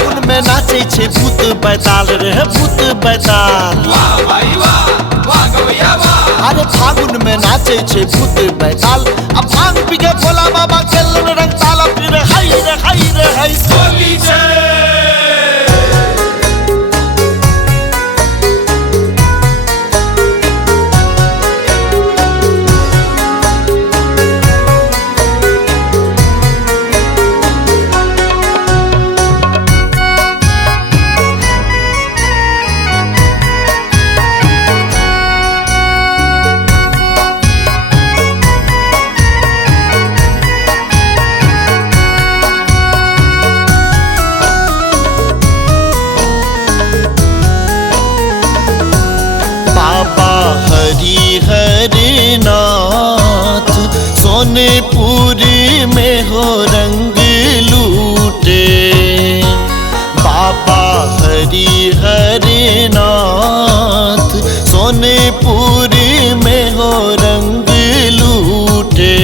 फागुन में नाचे छे भूत बैताल रे भूत बैताल। वाह भाई वाह, वाह गवैया वाह। अरे फागुन में नाचे छे भूत बैताल। अब भांग पी के भोला बाबा खेलन रंग ताल फिर हाय रे हाय रे हाय होली छे। हरिनाथ सोनेपुर में हो रंग लूटे। बाबा हरिनाथ सोनेपुर में हो रंग लूटे।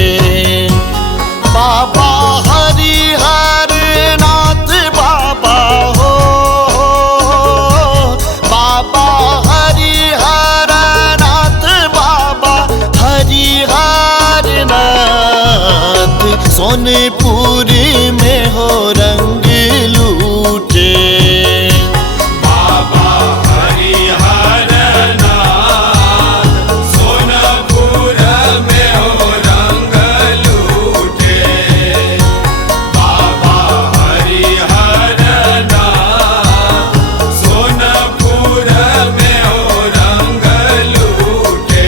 बाबा हरिनाथ बाबा हो, बाबा सोनेपुर में हो रंग लूटे। बाबा हरिहरनाथ सोनपुर में हो रंग लूटे। बाबा हरिहरनाथ सोनपुर में हो रंग लूटे।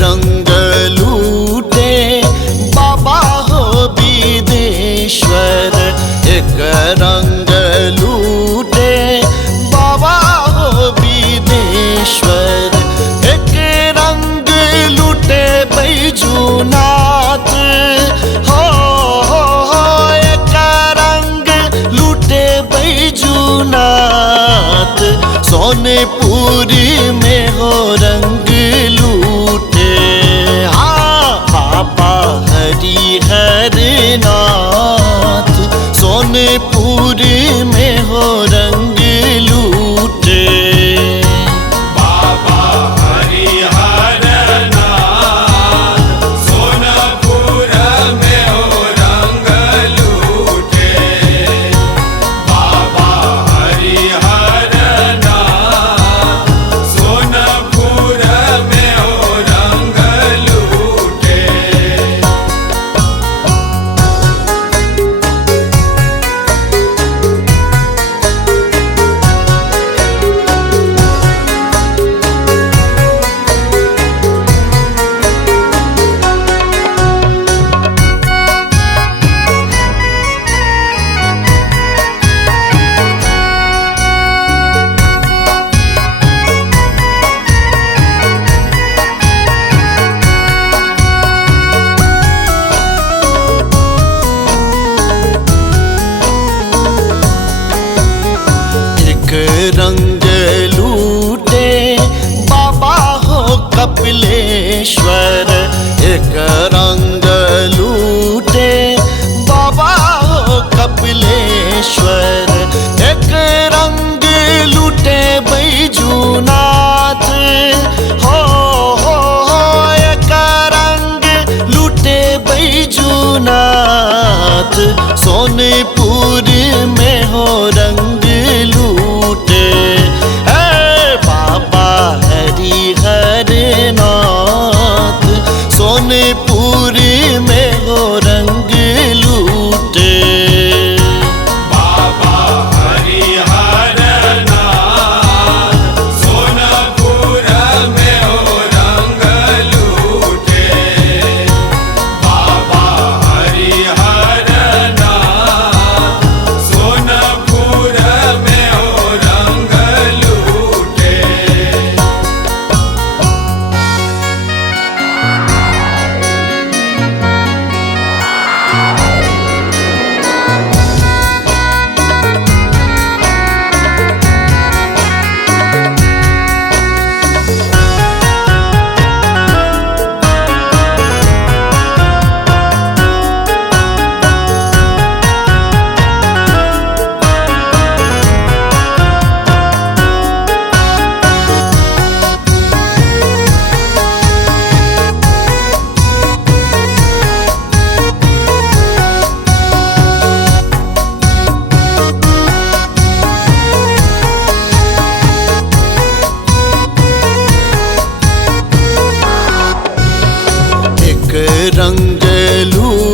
रंग लूटे बाबा हो विदेश्वर। एक रंग लूटे बाबा हो विदेश्वर। एक रंग लूटे बैजूनाथ हो, एक रंग लूटे बैजूनाथ। सोनेपुर में हो रंग लूटे। बाबा हरिहरनाथ सोनेपुर में हो रंग लूटे। बाबा हरिहरनाथ सोनपुर में हो रंग लूटे। बाबा हरिहरनाथ सोनपुर में हो रंग लूटे। रंग लूटे बाबा हो कपिलेश्वर। एक रंग लूटे बाबा हो कपिलेश्वर। एक रंग लूटे बैजूनाथ हो, एक रंग लूटे बैजूनाथ। सोनेपुर में हो रंग लूटे। बाबा हरिहरनाथ सोनेपुर में हो लूटेलू